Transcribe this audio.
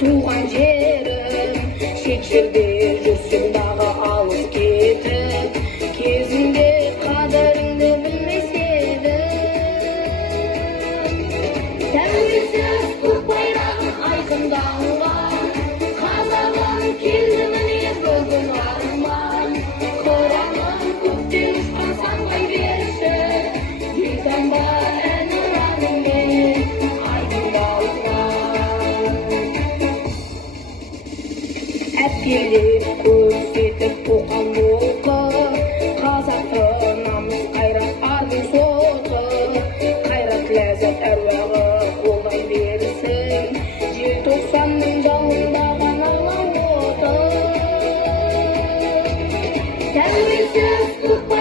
туған жерім, шет жерде жүрсем дағы алыс кетіп, кезінде қадіріңді білмес едім. Тәуелсіз көк байрағым айқындалған, қазағым келді міне бүгін арман. Қораным көктен ұшқан самғай берші, елтаңба ән ұранымен айдындалған. Әпкелеп көрсетіп тоқан оты, қазақты намыс қайрат ардың соты, қайрат ләззат әруағы қолдай берсін, желтоқсанның жалындаған алау оты. Тәуелсіз көк